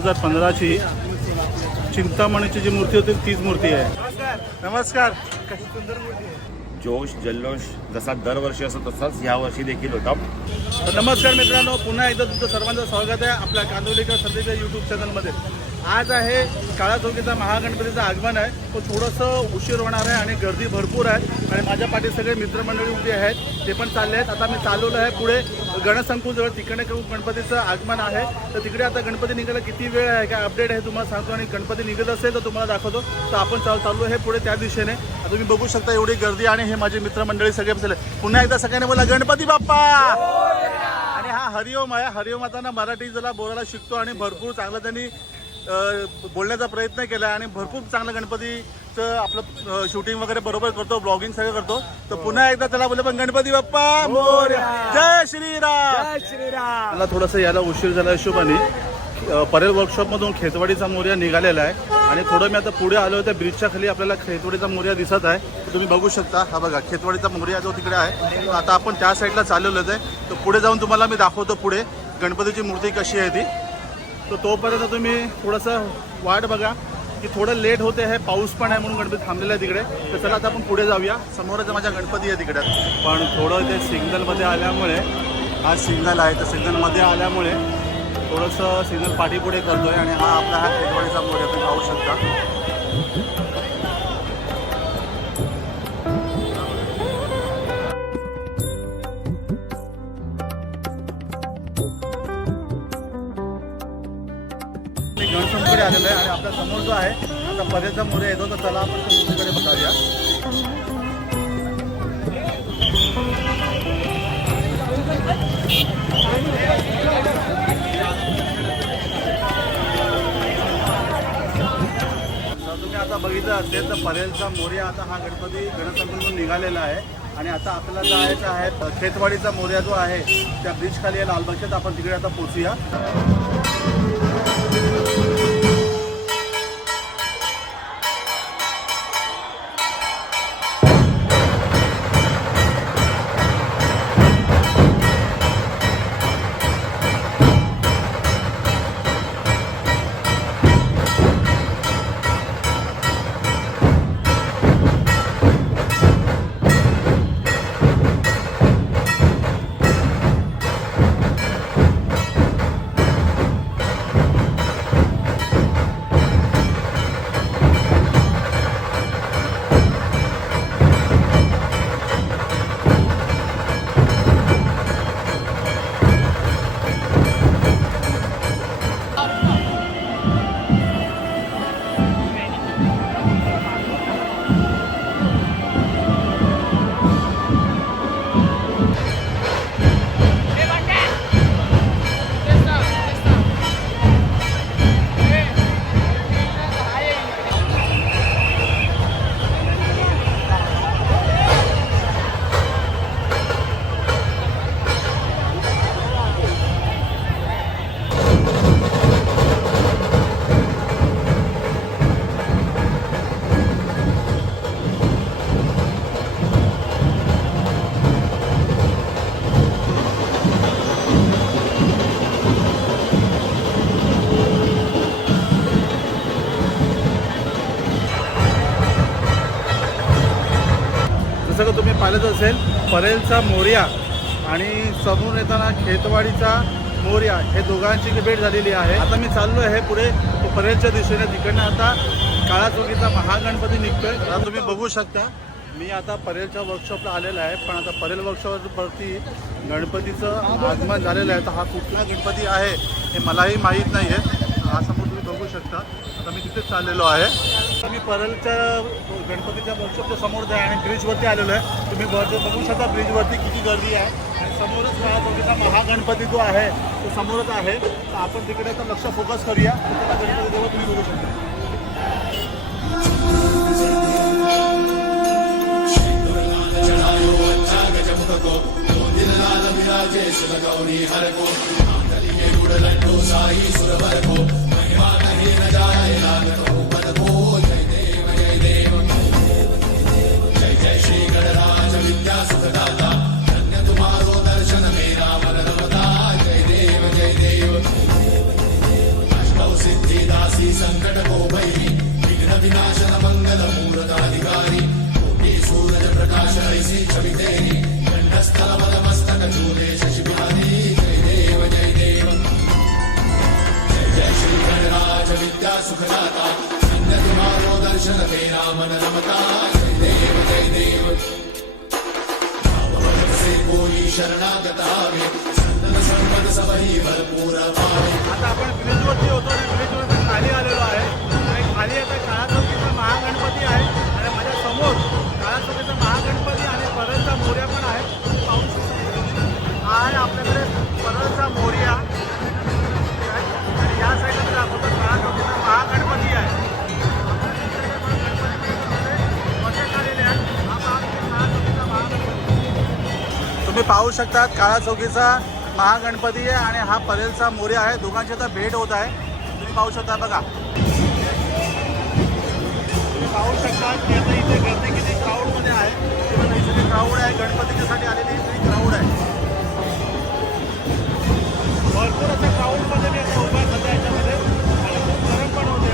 2015ची चिंतामणीची जी मूर्ती होती तीच मूर्ती आहे। नमस्कार। सुंदर मूर्ती आहे। जोश जल्लोष जसा दरवर्षी असतो तसाच यावर्षी देखील होता। नमस्कार मित्रांनो, पुन्हा एकदा तुमचं सर्वांचं स्वागत आहे आपल्या कांदिवलीकर सध्याच्या यूट्यूब चॅनलमध्ये। आज आहे काळा चौकीचा महागणपतीचं आगमन आहे। तो थोडंसं उशीर होणार आहे आणि गर्दी भरपूर आहे आणि माझ्या पाठी सगळे मित्रमंडळी उभी आहेत, ते पण चालले आहेत। आता मी चालवलं आहे पुढे गणसंकुलजवळ, तिकडे गणपतीचं आगमन आहे। तर तिकडे आता गणपती निघायला किती वेळ आहे, काय अपडेट आहे तुम्हाला सांगतो, आणि गणपती निघत असेल तर तुम्हाला दाखवतो। तर आपण चालू आहे पुढे त्या दिशेने। आता तुम्ही बघू शकता एवढी गर्दी आणि हे माझे मित्रमंडळी सगळे बसले। पुन्हा एकदा सगळ्यांनी बोला गणपती बाप्पा। आणि हा हरिओम आहे। हरिओम आता ना मराठी जरा बोलायला शिकतो आणि भरपूर चांगलं त्यांनी बोलण्याचा प्रयत्न केला आणि भरपूर चांगलं गणपतीचं आपलं शूटिंग वगैरे बरोबर करतो, ब्लॉगिंग सगळं करतो। तर पुन्हा एकदा त्याला बोलले पण गणपती बाप्पा मोरया, जय श्रीराम। जय श्रीराम। मला थोडंसं याला उशीर झाला हिशोबाने परेल वर्कशॉपमधून खेतवाडीचा मोरया निघालेला आहे आणि थोडं मी आता पुढे आलो होते ब्रिजच्या खाली आपल्याला खेतवाडीचा मोरया दिसत आहे। तुम्ही बघू शकता, हा बघा खेतवाडीचा मोरया जो तिकडे आहे। आता आपण त्या साईडला चाललेलो आहे, तर पुढे जाऊन तुम्हाला मी दाखवतो पुढे गणपतीची मूर्ती कशी आहे ती। तर तोपर्यंत तुम्ही थोडंसं वाट बघा की थोडं लेट होते आहे, पाऊस पण आहे म्हणून गणपती थांबलेला आहे तिकडे। तर चला आता आपण पुढे जाऊया, समोरच माझ्या गणपती आहे तिकडे। पण थोडं ते सिग्नलमध्ये आल्यामुळे, हा सिग्नल आहे तर सिग्नलमध्ये आल्यामुळे थोडंसं सिग्नल पाठीपुढे करतोय आणि हा आपला हा खेतवाडीचा मोरया तुम्ही पाहू शकता। गणसंकुलकडे आलेलं आहे आणि आपल्या समोर जो आहे आता परेलचा मोरया येतो, तर चला आपण त्या मूर्तीकडे बघूया। तुम्ही आता बघितलं असेल तर परेलचा मोरया आता हा गणपती गणसंकुलमधून निघालेला आहे आणि आता आपल्याला जायचं आहे खेतवाडीचा मोरया जो आहे त्या ब्रिज खाली आहे लालबागच्यात, आपण तिकडे आता पोहोचूया। जसं तुम्ही पाहिलंच असेल परेलचा मोरया आणि समोर येताना खेतवाडीचा मोरया हे दोघांची भेट झालेली आहे। आता मी चाललो आहे पुढे परेलच्या दिशेने, तिकडनं आता काळा चौकीचा महागणपती निघतोय। आता तुम्ही बघू शकता मी आता परेलच्या वर्कशॉपला आलेला आहे, पण आता परेल वर्कशॉपवरती गणपतीचं आगमन झालेलं आहे। तर हा कुठला गणपती आहे हे मलाही माहीत नाही आहे। हा समोर तुम्ही बघू शकता, आता मी तिथेच चाललेलो आहे। आता मी परेलच्या गणपतीच्या वर्कशॉपच्या समोर आहे आणि ब्रिजवरती आलेलो आहे। तुम्ही बघू शकता ब्रिजवरती किती गर्दी आहे आणि समोरच काळा चौकीचा महागणपती जो आहे तो समोरच आहे। तर आपण तिकडे आता लक्ष फोकस करूया, गणपती देवा तुम्ही बघू शकता। आता आपण ब्रिजवरती होतो आणि ब्रिजवरती खाली आलेलो आहे आणि खाली आता काळा चौकीचा महागणपती आहे आणि माझ्या समोर काळा चौकीचा महागणपती आणि परळचा मोर्या पण आहे. पाहू शकतो हा आहे आपल्याकडे परळचा मोर्या आणि या साईडला दाखवतो काळा चौकीचा महागणपती आहे. तुम्ही पाहू शकता काळा चौकीचा महागणपती आहे आणि हा परेलचा मोर्या आहे. दोघांची आता भेट होत आहे. तुम्ही पाहू शकता बघा. तुम्ही पाहू शकता की आता इथे गर्दी किती क्राऊडमध्ये आहे. ही सगळी क्राऊड आहे. गणपतीच्यासाठी आलेली ही सगळी क्राऊड आहे. भरपूर असं क्राऊडमध्ये मी आता उभा आहे सध्या याच्यामध्ये आणि खूप गरम पण होते.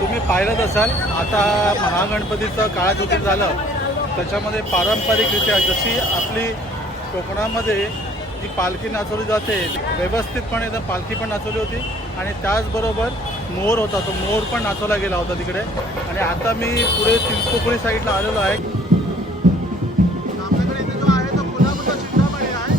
तुम्ही पाहिलंच असाल आता महागणपतीचं काळा चौकीत झालं त्याच्यामध्ये पारंपरिकरित्या जशी आपली कोकणामध्ये जी पालखी नाचवली जाते व्यवस्थितपणे तर पालखी पण नाचवली होती आणि त्याचबरोबर मोर होता तो मोर पण नाचवला गेला होता तिकडे. आणि आता मी पुढे चिंचपोकळी साईडला आलेलो आहे. आपल्याकडे इथे जो आहे तो कोल्हापूरचा चिंतामणी आहे.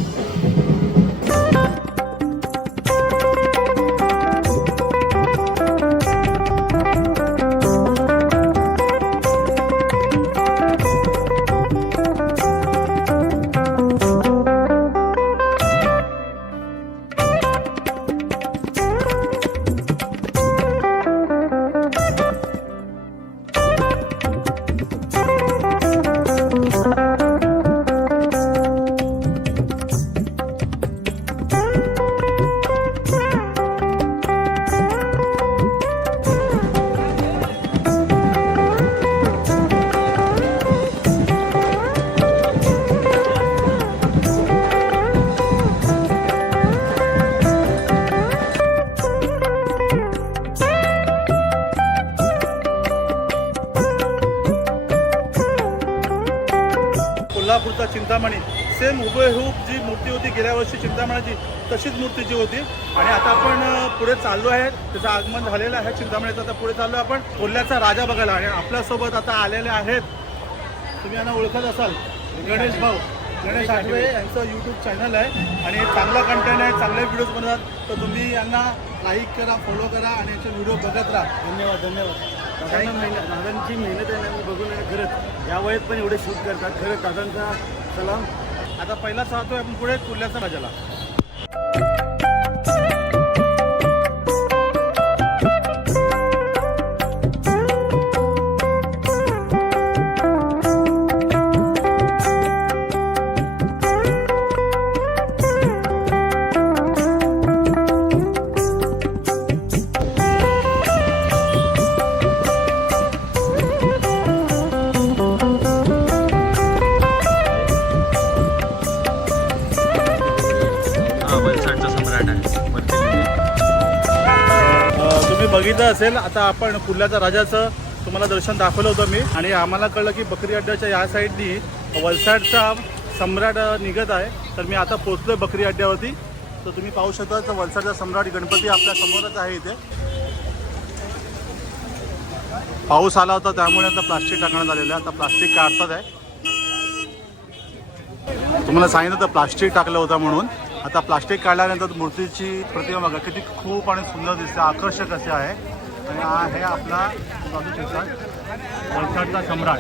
कोल्हापूरचा चिंतामणी सेम हुबेहूब जी मूर्ती होती गेल्या वर्षी चिंतामणीची तशीच मूर्तीची होती. आणि आता आपण पुढे चाललो आहे, त्याचं आगमन झालेलं आहे चिंतामणीचं. आता पुढे चाललो आपण कोल्ह्याचा राजा बघायला. आणि आपल्यासोबत आता आलेले आहेत, तुम्ही यांना ओळखत असाल, गणेश भाऊ. गणेश आठवे यांचं यूट्यूब चॅनल आहे आणि चांगला कंटेंट आहे, चांगले व्हिडिओज बनवतात. तर तुम्ही यांना लाईक करा, फॉलो करा आणि यांचे व्हिडिओ बघत राहा. धन्यवाद. दादांची मेहनत आहे ना, मी बघून आहे खरंच. या वयात पण एवढे शूट करतात, खरंच दादांचा सलाम. आता पहिला चालतोय आपण पुढे कोल्ह्याचा राजाला. तुम्ही बघितलं असेल, आता आपण कुर्ल्याच्या राजाचं तुम्हाला दर्शन दाखवलं होतं मी. आणि आम्हाला कळलं की बकरी अड्ड्याच्या या साईडनी वलसाडचा सम्राट निघत आहे. तर मी आता पोहोचलोय बकरी अड्ड्यावरती. तर तुम्ही पाहू शकता, तर वलसाडचा सम्राट गणपती आपल्या समोरच आहे. इथे पाऊस आला होता त्यामुळे आता प्लास्टिक टाकण्यात आलेलं आहे. आता प्लास्टिक काढतात आहे. तुम्हाला सांगितलं तर प्लास्टिक टाकलं होतं म्हणून. आता प्लास्टिक काढल्यानंतर मूर्तीची प्रतिमा बघा किती खूप आणि सुंदर दिसते, आकर्षक असे आहे. आणि हा आहे आपला वलसाडचा सम्राट.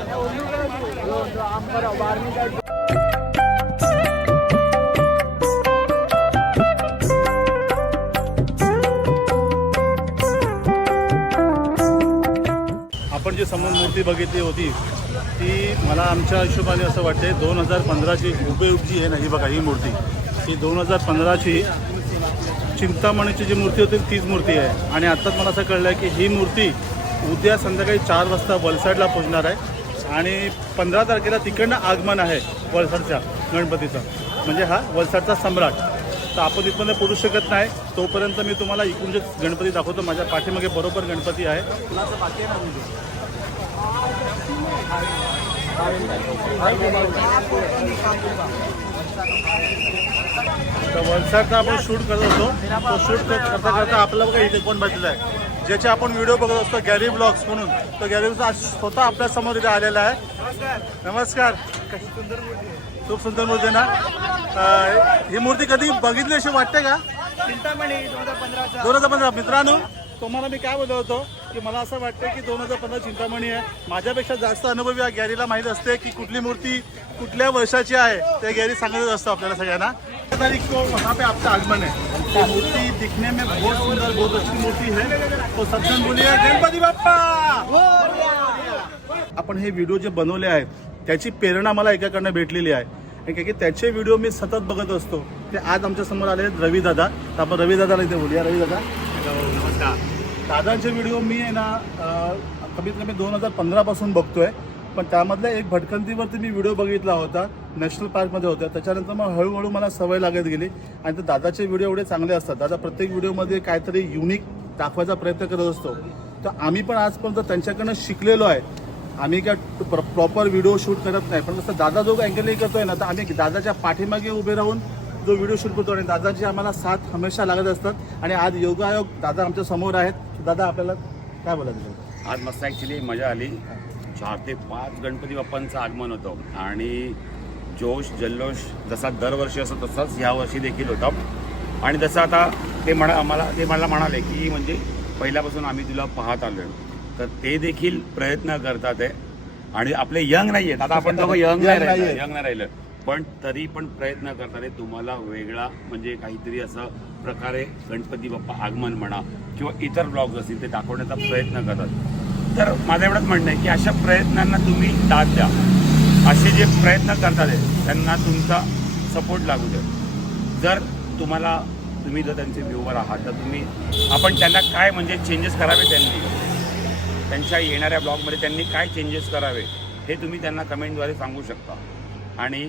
आपण जी समोर मूर्ती बघितली होती ती मला आमच्या हिशोबाने असं वाटते 2015ची हुबेहूब जी आहे ना, ही बघा ही मूर्ती, ही 2015ची चिंतामणीची जी मूर्ती होती तीच मूर्ती आहे. आणि आत्ताच मला असं कळलं आहे की ही मूर्ती उद्या संध्याकाळी 4 वाजता वलसाडला पोहोचणार आहे. आणि 15 तारखेला तिकडनं आगमन आहे वलसाडच्या गणपतीचं, म्हणजे हा वलसाडचा सम्राट. तर आपण इथपर्यंत पोहोचू शकत नाही, तोपर्यंत मी तुम्हाला इकडून जे गणपती दाखवतो. माझ्या पाठीमागे बरोबर गणपती आहे. बाकी आहे ना तर वलसाडचा आपण शूट करत होतो. तो शूट करता करता आपल्याला बघा इथे कोण बसलेला आहे, ज्याचे आपण व्हिडिओ बघत असतो, गॅरी ब्लॉग्स म्हणून. तो गॅरी ब्लॉग स्वतः आपल्या समोर इथे आलेला आहे. नमस्कार. खूप सुंदर मूर्ती आहे ना. ही मूर्ती कधी बघितली अशी वाटते का? चिंतामणी 2015. 2015. मित्रांनो, तुम्हाला मी काय बोलत होतो की मला असं वाटतं की 2015 चिंतामणी आहे. माझ्यापेक्षा जास्त अनुभवी या गॅरीला माहीत असते की कुठली मूर्ती कुठल्या वर्षाची आहे. ते गॅरी सांगतच असतो आपल्याला सगळ्यांना. तारीख को वहाँ पे आपका आगमन है. तो मूर्ति दिखने में बहुत सुंदर, बहुत अच्छी मूर्ति है. तो सब जन बोलिए गणपती बाप्पा. आपण हे व्हिडिओ जे बनवले आहेत त्याची प्रेरणा मला एकाकडनं भेटलेली आहे. की त्याचे व्हिडिओ मी सतत बघत असतो. ते आज आमच्या समोर आले आहेत रवी दादा. तर आपण रवी दादाला इथे बोलूया. रवी दादा नमस्कार. दादांचे व्हिडिओ मी आहे ना कमीत कमी 2015 पासून बघतोय. पण त्यामधल्या एक भटकंतीवरती मी व्हिडिओ बघितला होता, नॅशनल पार्कमध्ये होता. त्याच्यानंतर मग हळूहळू मला सवय लागत गेली. आणि ते दादाचे व्हिडिओ एवढे चांगले असतात. दादा प्रत्येक व्हिडिओमध्ये काहीतरी युनिक दाखवायचा प्रयत्न करत असतो. तर आम्ही पण आजपर्यंत त्यांच्याकडनं शिकलेलो आहे. आम्ही काय प्रॉपर व्हिडिओ शूट करत नाही, पण कसं दादा जो अँगलही करतोय ना, तर आम्ही दादाच्या पाठीमागे उभे राहून जो व्हिडिओ शूट करतो. आणि दादाची आम्हाला साथ हमेशा लागत असतात. आणि आज योगायोग दादा आमच्या समोर आहेत. दादा आपल्याला काय बोलायचं? आज मस्त ॲक्च्युली मजा आली. 4 ते 5 गणपती बाप्पांचं आगमन होतं आणि जोश जल्लोष जसा दरवर्षी असतो तसाच ह्या वर्षी देखील होता. आणि जसं आता ते मला म्हणाले की म्हणजे पहिल्यापासून आम्ही तुला पाहत आलो, तर ते देखील प्रयत्न करतात आहे. आणि आपले यंग नाही आहेत, आता आपण दोघं यंग नाही राहिलं, पण तरी पण प्रयत्न करतात आहे तुम्हाला वेगळा म्हणजे काहीतरी असं प्रकारे गणपती बाप्पा आगमन म्हणा किंवा इतर ब्लॉग्स असतील ते दाखवण्याचा प्रयत्न करतात. तर माझं एवढंच म्हणणं आहे की अशा प्रयत्नांना तुम्ही दाद द्या. असे जे प्रयत्न करतात आहे त्यांना तुमचा सपोर्ट लागू द्या. जर तुम्ही जर त्यांचे व्ह्यूवर आहात तर आपण त्यांना काय म्हणजे चेंजेस करावे, त्यांच्या येणाऱ्या ब्लॉगमध्ये त्यांनी काय चेंजेस करावे हे तुम्ही त्यांना कमेंटद्वारे सांगू शकता. आणि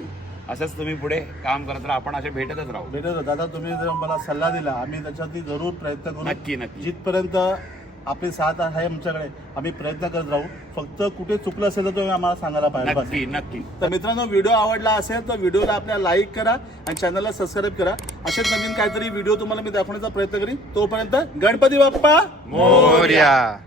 असंच तुम्ही पुढे काम करत राहा. आपण असे भेटतच राहू. दादा तुम्ही जर मला सल्ला दिला, आम्ही त्याच्यावरती जरूर प्रयत्न करू. नक्की. जिथपर्यंत आपली साथ आहे आमच्याकडे, आम्ही प्रयत्न करत राहू. फक्त कुठे चुकलं असेल तर तुम्ही आम्हाला सांगायला पाहिजे. नक्की नक्की. तर मित्रांनो, व्हिडिओ आवडला असेल तर व्हिडिओला आपल्या लाईक करा आणि चॅनलला सबस्क्राईब करा. असेच नवीन काहीतरी व्हिडिओ तुम्हाला मी दाखवण्याचा प्रयत्न करीन. तोपर्यंत गणपती बाप्पा मोरया.